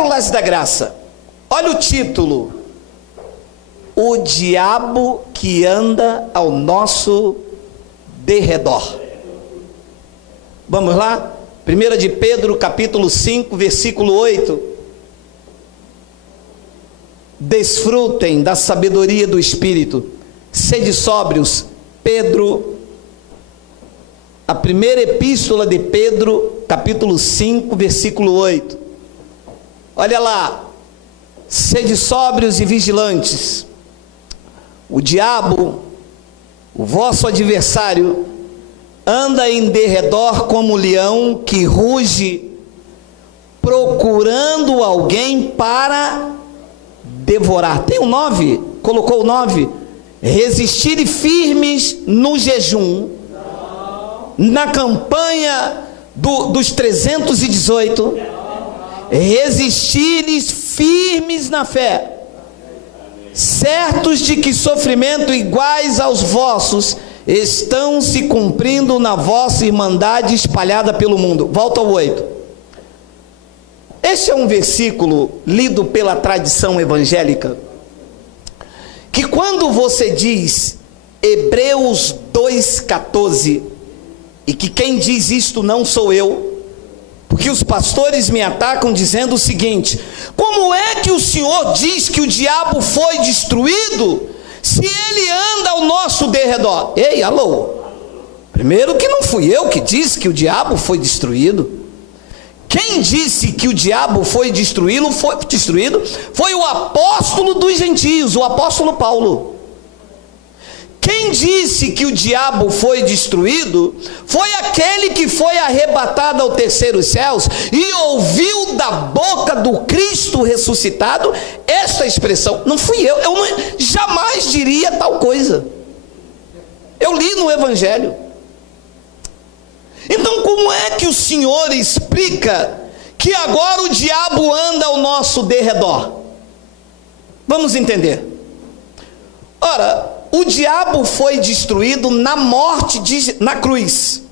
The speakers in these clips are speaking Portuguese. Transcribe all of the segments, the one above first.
Pérolas da Graça. Olha o título: O diabo que anda ao nosso derredor. Vamos lá? 1 de Pedro, capítulo 5, versículo 8. Desfrutem da sabedoria do Espírito, sede sóbrios. Pedro, a primeira epístola de Pedro, capítulo 5, versículo 8. Olha lá: sede sóbrios e vigilantes. O diabo, o vosso adversário, anda em derredor como leão que ruge, procurando alguém para devorar. Tem o 9, colocou o 9. Resistirem firmes no jejum, na campanha dos 318. Resistirem firmes na fé, certos de que sofrimentos iguais aos vossos estão se cumprindo na vossa irmandade espalhada pelo mundo. Volta ao 8. Este é um versículo lido pela tradição evangélica, que quando você diz Hebreus 2,14, e que quem diz isto não sou eu, porque os pastores me atacam dizendo o seguinte: como é que o Senhor diz que o diabo foi destruído, se ele anda ao nosso derredor? Ei, alô, primeiro que não fui eu que disse que o diabo foi destruído. Quem disse que o diabo foi destruído foi o apóstolo dos gentios, o apóstolo Paulo. Quem disse que o diabo foi destruído foi aquele que foi arrebatado ao terceiro céus e ouviu da boca do Cristo ressuscitado esta expressão. Não fui eu jamais diria tal coisa. Eu li no Evangelho. Então, como é que o Senhor explica que agora o diabo anda ao nosso derredor? Vamos entender. Ora, o diabo foi destruído na morte, na cruz.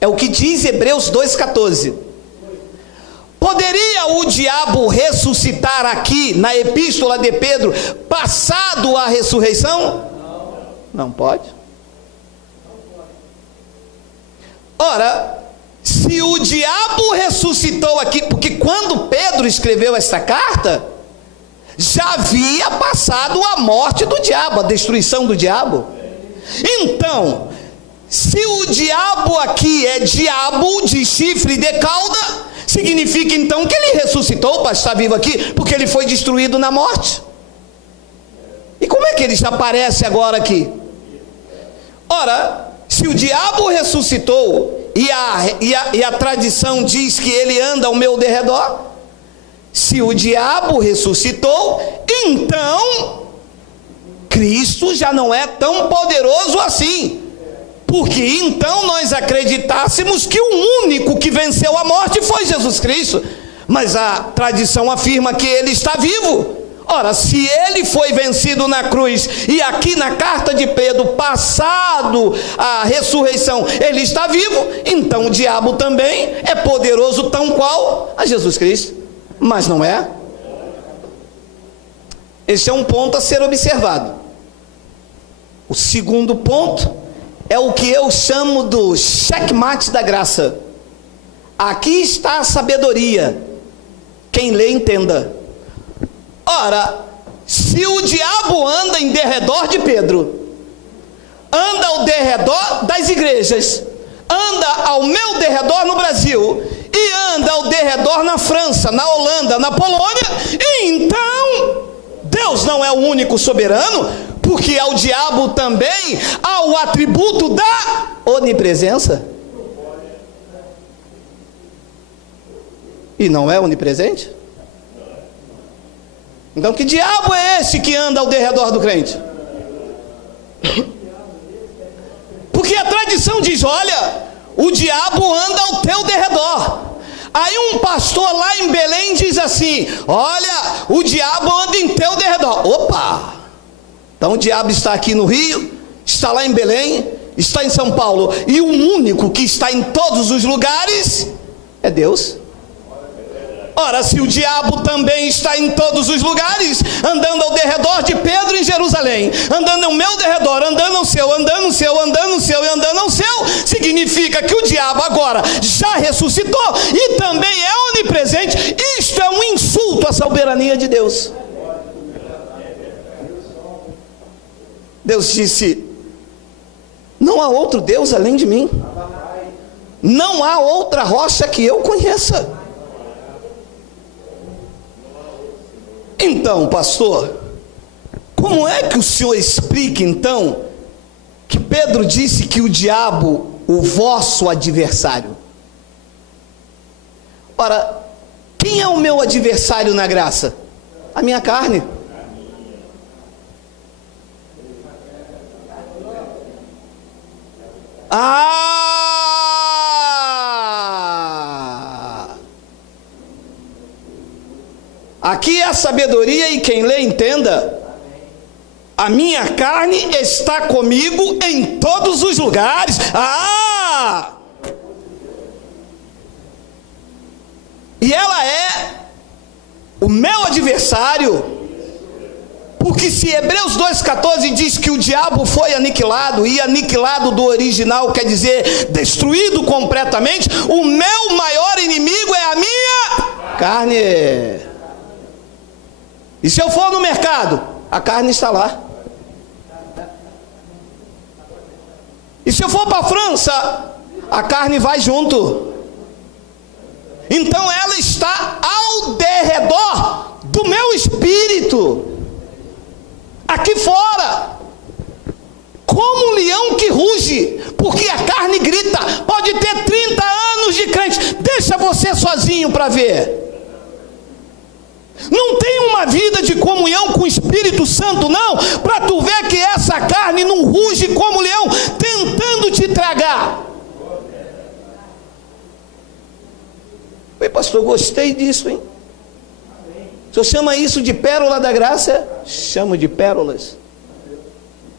É o que diz Hebreus 2,14. Poderia o diabo ressuscitar aqui na epístola de Pedro, passado a ressurreição? Não pode. Ora, se o diabo ressuscitou aqui, porque quando Pedro escreveu esta carta, já havia passado a morte do diabo, a destruição do diabo. Então, se o diabo aqui é diabo de chifre e de cauda, significa então que ele ressuscitou para estar vivo aqui, porque ele foi destruído na morte. E como é que ele já aparece agora aqui? Ora, se o diabo ressuscitou e a tradição diz que ele anda ao meu derredor, se o diabo ressuscitou, então Cristo já não é tão poderoso assim, porque então nós acreditássemos que o único que venceu a morte foi Jesus Cristo, mas a tradição afirma que ele está vivo. Ora, se ele foi vencido na cruz, e aqui na carta de Pedro, passado a ressurreição, ele está vivo, então o diabo também é poderoso tão qual a Jesus Cristo, mas não é? Esse é um ponto a ser observado. O segundo ponto é o que eu chamo do checkmate da graça. Aqui está a sabedoria, quem lê entenda. Ora, se o diabo anda em derredor de Pedro, anda ao derredor das igrejas, anda ao meu derredor no Brasil, e anda ao derredor na França, na Holanda, na Polônia, então Deus não é o único soberano, porque ao diabo também há o atributo da onipresença. E não é onipresente? Então que diabo é esse que anda ao derredor do crente? Porque a tradição diz: olha, o diabo anda ao teu derredor. Aí um pastor lá em Belém diz assim: olha, o diabo anda em teu derredor. Opa! Então o diabo está aqui no Rio, está lá em Belém, está em São Paulo, e o único que está em todos os lugares é Deus. Ora, se o diabo também está em todos os lugares, andando ao derredor de Pedro em Jerusalém, andando ao meu derredor, andando ao seu, andando ao seu, andando ao seu e andando ao seu, significa que o diabo agora já ressuscitou e também é onipresente. Isto é um insulto à soberania de Deus. Deus disse: não há outro Deus além de mim, não há outra rocha que eu conheça. Então, pastor, como é que o senhor explica então que Pedro disse que o diabo, o vosso adversário? Ora, quem é o meu adversário na graça? A minha carne. Aqui é a sabedoria, e quem lê entenda. A minha carne está comigo em todos os lugares. E ela é o meu adversário. Porque se Hebreus 2,14 diz que o diabo foi aniquilado, e aniquilado do original quer dizer destruído completamente, o meu maior inimigo é a minha carne. E se eu for no mercado, a carne está lá. E se eu for para a França, a carne vai junto. Então ela está ao derredor do meu espírito, aqui fora, como um leão que ruge, porque a carne grita. Pode ter 30 anos de crente, deixa você sozinho para ver. Não tem uma vida de comunhão com o Espírito Santo, não, para tu ver que essa carne não ruge como leão, tentando te tragar. Oi, pastor, gostei disso, hein? O senhor chama isso de pérola da graça? Chamo de pérolas.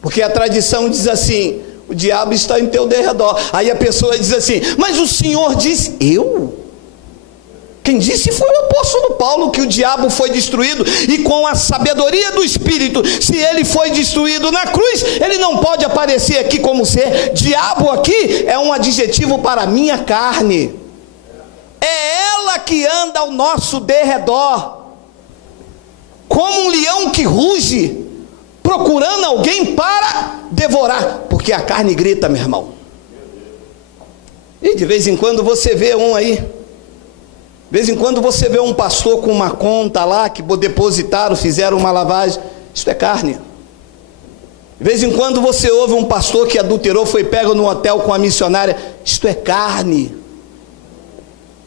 Porque a tradição diz assim: o diabo está em teu derredor. Aí a pessoa diz assim: mas o senhor disse. Eu? Quem disse foi o apóstolo Paulo que o diabo foi destruído, e com a sabedoria do Espírito, se ele foi destruído na cruz, ele não pode aparecer aqui como ser. Diabo aqui é um adjetivo para a minha carne. É ela que anda ao nosso derredor, como um leão que ruge, procurando alguém para devorar, porque a carne grita, meu irmão. E de vez em quando você vê um aí, de vez em quando você vê um pastor com uma conta lá, que depositaram, fizeram uma lavagem. Isso é carne. De vez em quando você ouve um pastor que adulterou, foi pego no hotel com a missionária. Isto é carne.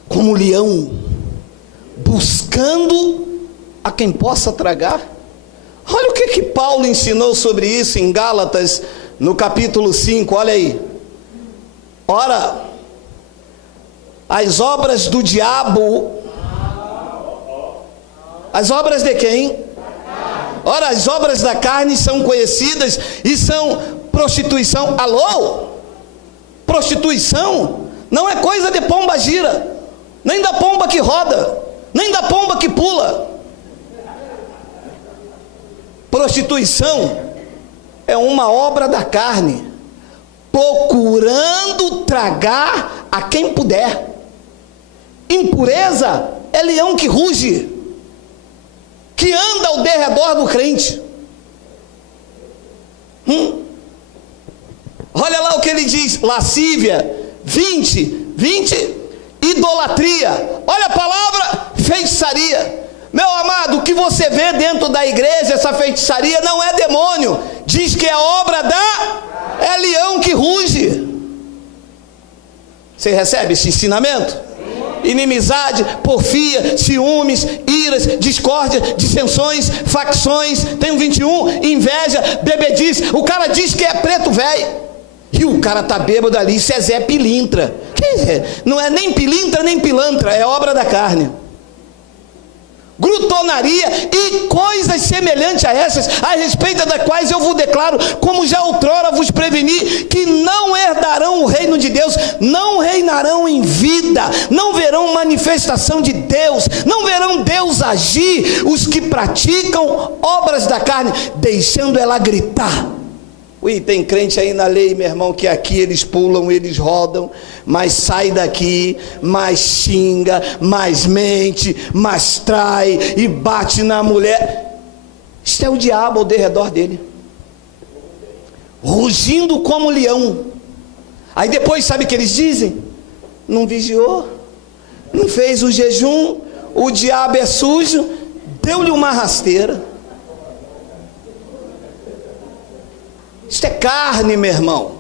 Como leão, buscando a quem possa tragar. Olha o que Paulo ensinou sobre isso em Gálatas, no capítulo 5, olha aí. Ora, as obras do diabo, as obras de quem? Ora, as obras da carne são conhecidas e são prostituição. Alô? Prostituição não é coisa de pomba gira, nem da pomba que roda, nem da pomba que pula. Prostituição é uma obra da carne, procurando tragar a quem puder. Impureza é leão que ruge, que anda ao derredor do crente. Olha lá o que ele diz: lascívia, 20, idolatria. Olha a palavra feitiçaria. Meu amado, o que você vê dentro da igreja, essa feitiçaria, não é demônio. Diz que é obra é leão que ruge. Você recebe esse ensinamento? Inimizade, porfia, ciúmes, iras, discórdia, dissensões, facções. Tem um 21, inveja, bebedice. O cara diz que é preto velho, e o cara tá bêbado ali. Isso é Zé Pilintra. Não é nem pilintra nem pilantra, é obra da carne. glutonaria e coisas semelhantes a essas, a respeito das quais eu vos declaro, como já outrora vos preveni, que não herdarão o reino de Deus, não reinarão em vida, não verão manifestação de Deus, não verão Deus agir, os que praticam obras da carne, deixando ela gritar. Ui, tem crente aí na lei, meu irmão, que aqui eles pulam, eles rodam, mas sai daqui, mas xinga, mas mente, mas trai e bate na mulher. Isto é o diabo ao derredor dele, rugindo como leão. Aí depois sabe o que eles dizem? Não vigiou, não fez o jejum, o diabo é sujo, deu-lhe uma rasteira. Isto é carne, meu irmão.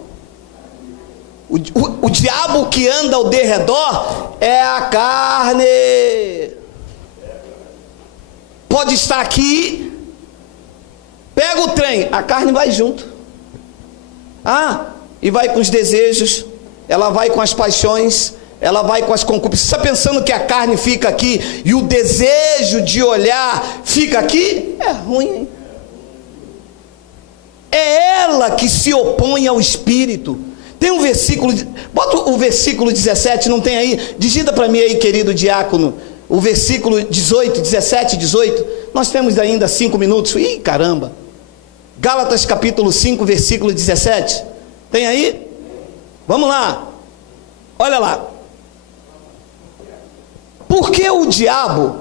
O diabo que anda ao derredor é a carne. Pode estar aqui, pega o trem, a carne vai junto. E vai com os desejos, ela vai com as paixões, ela vai com as concupiscências. Você está pensando que a carne fica aqui e o desejo de olhar fica aqui? É ruim, hein? É ela que se opõe ao Espírito. Tem um versículo, bota o versículo 17, não tem aí? Digita para mim aí, querido diácono, o versículo 18, 17 e 18. Nós temos ainda 5 minutos. Ih, caramba. Gálatas capítulo 5, versículo 17. Tem aí? Vamos lá. Olha lá. Porque o diabo,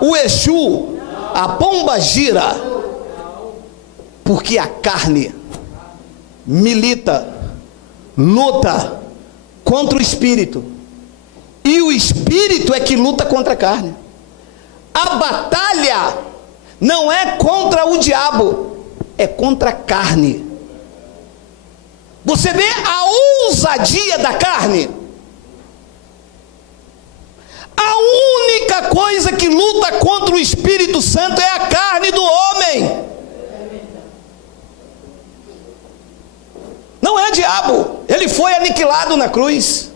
o Exu, a pomba gira, porque a carne milita, luta contra o espírito, e o espírito é que luta contra a carne. A batalha não é contra o diabo, é contra a carne. Você vê a ousadia da carne? A única coisa que luta contra o Espírito Santo é a carne do homem. Não é diabo, ele foi aniquilado na cruz.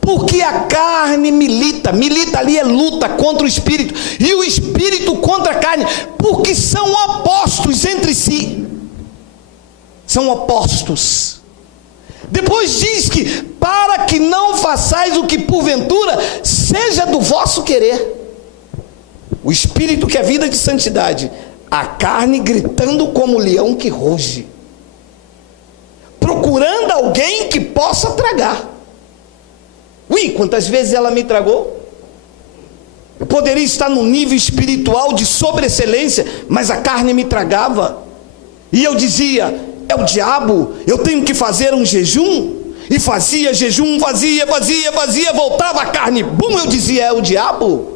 Porque a carne milita ali é luta contra o espírito, e o espírito contra a carne, porque são opostos entre si. São opostos. Depois diz que, para que não façais o que porventura seja do vosso querer. O espírito que é vida de santidade, a carne gritando como leão que ruge, procurando alguém que possa tragar. Ui, quantas vezes ela me tragou? Eu poderia estar num nível espiritual de sobreexcelência, mas a carne me tragava, e eu dizia, é o diabo, eu tenho que fazer um jejum, e fazia jejum, fazia, voltava a carne, bum, eu dizia, é o diabo.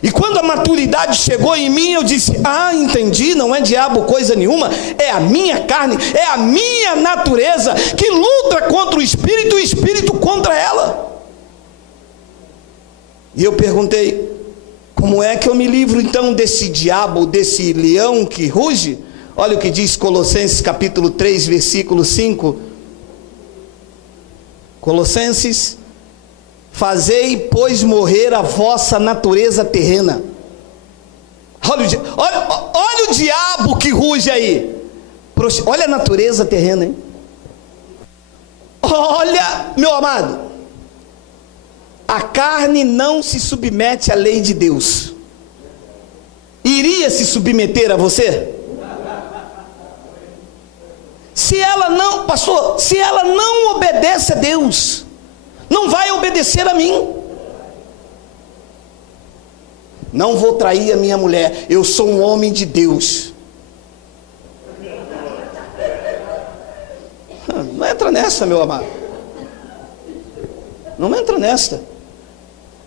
E quando a maturidade chegou em mim, eu disse, entendi, não é diabo coisa nenhuma, é a minha carne, é a minha natureza, que luta contra o espírito e o espírito contra ela. E eu perguntei, como é que eu me livro então desse diabo, desse leão que ruge? Olha o que diz Colossenses capítulo 3, versículo 5. Colossenses: fazei, pois, morrer a vossa natureza terrena. Olha o diabo que ruge aí. Olha a natureza terrena, hein? Olha, meu amado, a carne não se submete à lei de Deus. Iria se submeter a você? Se ela não, pastor, se ela não obedece a Deus, não vai obedecer a mim. Não vou trair a minha mulher, eu sou um homem de Deus. Não entra nessa, meu amado. Não entra nessa.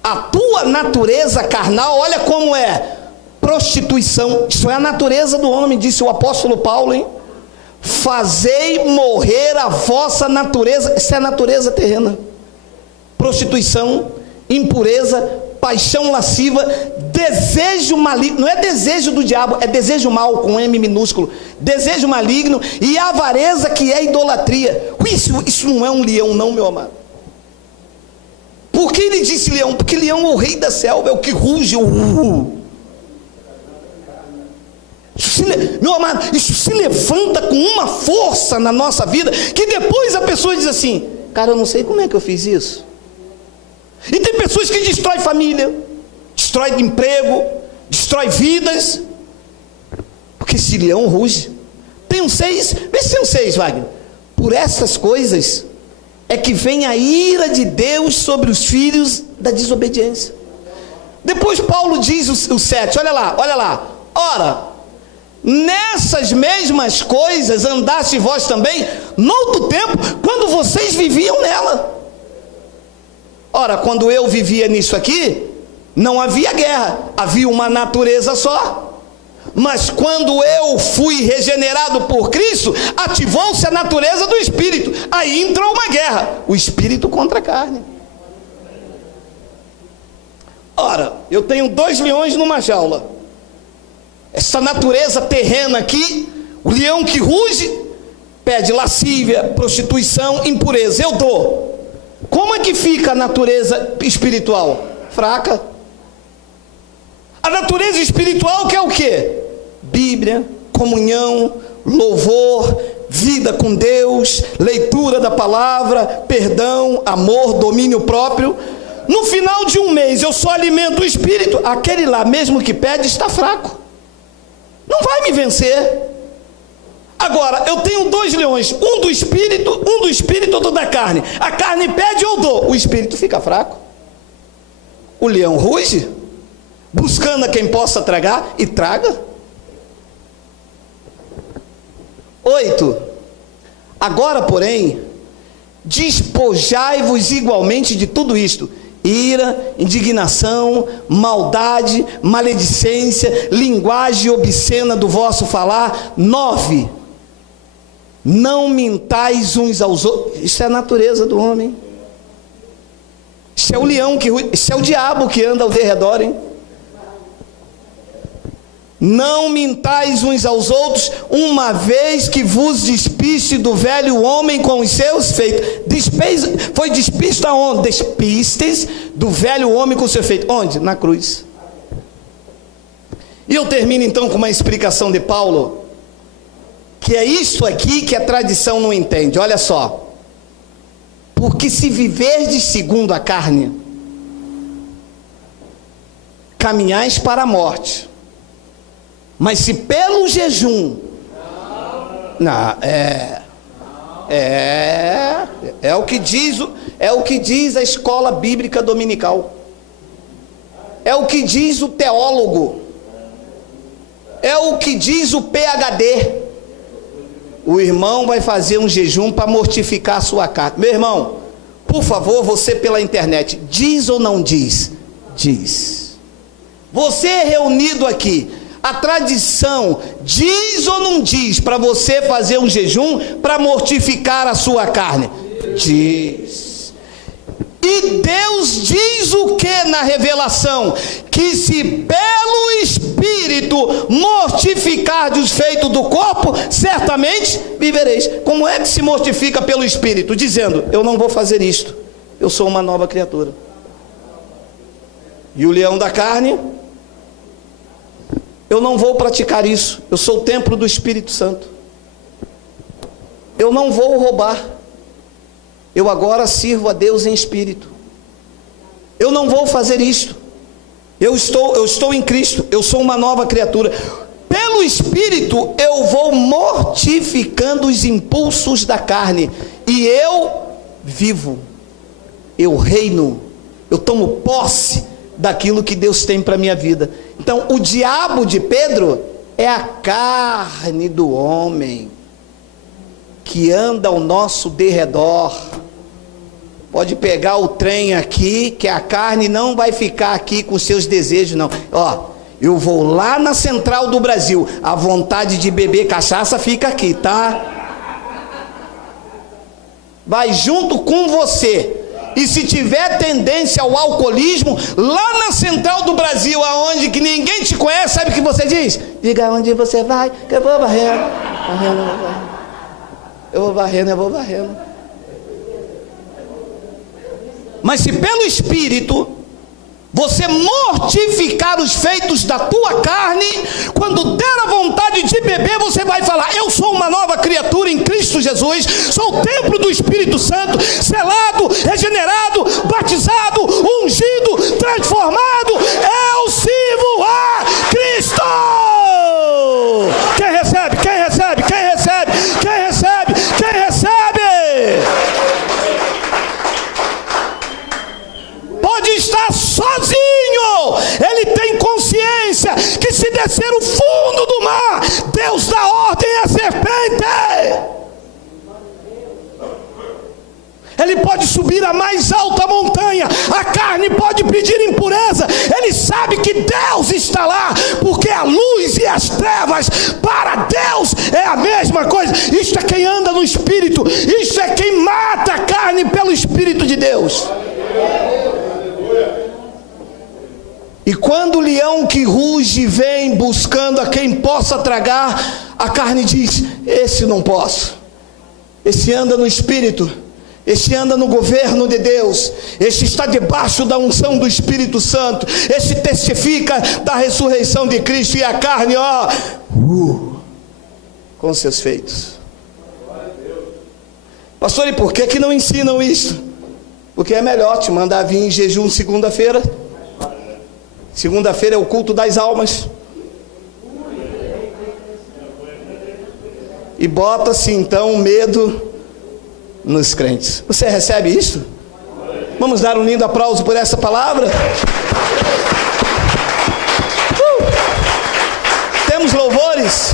A tua natureza carnal, olha como é: prostituição. Isso é a natureza do homem, disse o apóstolo Paulo, hein? Fazei morrer a vossa natureza. Isso é a natureza terrena. Prostituição, impureza, paixão lasciva, desejo maligno. Não é desejo do diabo, é desejo mal, com M minúsculo. Desejo maligno e avareza, que é idolatria. Isso não é um leão não, meu amado. Por que ele disse leão? Porque leão é o rei da selva, é o que ruge. Meu amado, isso se levanta com uma força na nossa vida, que depois a pessoa diz assim: cara, eu não sei como é que eu fiz isso. E tem pessoas que destroem família, destrói emprego, destrói vidas, porque esse leão ruge. Tem um 6, vê se tem um 6, Wagner. Por essas coisas é que vem a ira de Deus sobre os filhos da desobediência. Depois Paulo diz o 7, olha lá. Ora, nessas mesmas coisas andaste vós também, noutro tempo, quando vocês viviam nela. Ora, quando eu vivia nisso aqui, não havia guerra, havia uma natureza só. Mas quando eu fui regenerado por Cristo, ativou-se a natureza do Espírito. Aí entrou uma guerra, o Espírito contra a carne. Ora, eu tenho 2 leões numa jaula. Essa natureza terrena aqui, o leão que ruge, pede lascívia, prostituição, impureza. Eu dou. Como é que fica a natureza espiritual? Fraca. A natureza espiritual que é o quê? Bíblia, comunhão, louvor, vida com Deus, leitura da palavra, perdão, amor, domínio próprio. No final de um mês eu só alimento o espírito, aquele lá mesmo que pede está fraco, não vai me vencer. Agora, eu tenho 2 leões, um do espírito, outro da carne. A carne pede, eu dou, o espírito fica fraco. O leão ruge, buscando a quem possa tragar, e traga. 8. Agora, porém, despojai-vos igualmente de tudo isto: ira, indignação, maldade, maledicência, linguagem obscena do vosso falar. 9. Não mintais uns aos outros. Isso é a natureza do homem. Isso é o leão que ruge, isso é o diabo que anda ao derredor, hein? Não mintais uns aos outros, uma vez que vos despiste do velho homem com os seus feitos. Foi despisto aonde? Despistes do velho homem com os seus feitos. Onde? Na cruz. E eu termino então com uma explicação de Paulo, que é isso aqui que a tradição não entende. Olha só: porque se viverdes segundo a carne, caminhais para a morte. Mas se pelo jejum, é o que diz a escola bíblica dominical, é o que diz o teólogo, é o que diz o PhD. O irmão vai fazer um jejum para mortificar a sua carne. Meu irmão, por favor, você pela internet, diz ou não diz? Diz. Você reunido aqui, a tradição diz ou não diz para você fazer um jejum para mortificar a sua carne? Diz. E Deus diz o que na revelação? Que se pelo Espírito mortificardes os feitos do corpo, certamente vivereis. Como é que se mortifica pelo Espírito? Dizendo: eu não vou fazer isto, eu sou uma nova criatura. E o leão da carne: eu não vou praticar isso, eu sou o templo do Espírito Santo. Eu não vou roubar, eu agora sirvo a Deus em espírito. Eu não vou fazer isto, eu estou em Cristo, eu sou uma nova criatura. Pelo Espírito eu vou mortificando os impulsos da carne, e eu vivo, eu reino, eu tomo posse daquilo que Deus tem para a minha vida. Então o diabo de Pedro é a carne do homem que anda ao nosso derredor. Pode pegar o trem aqui, que a carne não vai ficar aqui com seus desejos, não. Ó, eu vou lá na central do Brasil, a vontade de beber cachaça fica aqui, tá? Vai junto com você. E se tiver tendência ao alcoolismo, lá na central do Brasil, aonde que ninguém te conhece, sabe o que você diz? Diga onde você vai, que eu vou varrendo. Eu vou varrendo. Mas se pelo Espírito você mortificar os feitos da tua carne, quando der a vontade de beber, você vai falar: eu sou uma nova criatura em Cristo Jesus, sou o templo do Espírito Santo, selado, regenerado, batizado, ungido, transformado, eu sirvo a Cristo. Quem recebe? Quem recebe? Quem recebe? Quem recebe? Quem recebe? Pode estar sozinho, ele tem consciência que se descer o fundo do mar, Deus dá ordem à serpente. Ele pode subir a mais alta montanha, a carne pode pedir impureza, ele sabe que Deus está lá, porque a luz e as trevas para Deus é a mesma coisa. Isto é quem anda no Espírito, isto é quem mata a carne pelo Espírito de Deus. E quando o leão que ruge vem buscando a quem possa tragar, a carne diz: esse não posso. Esse anda no Espírito, esse anda no governo de Deus, esse está debaixo da unção do Espírito Santo, esse testifica da ressurreição de Cristo. E a carne, com seus feitos. Pastor, e por que não ensinam isso? Porque é melhor te mandar vir em jejum segunda-feira. Segunda-feira é o culto das almas. E bota-se então medo nos crentes. Você recebe isso? Vamos dar um lindo aplauso por essa palavra? Temos louvores?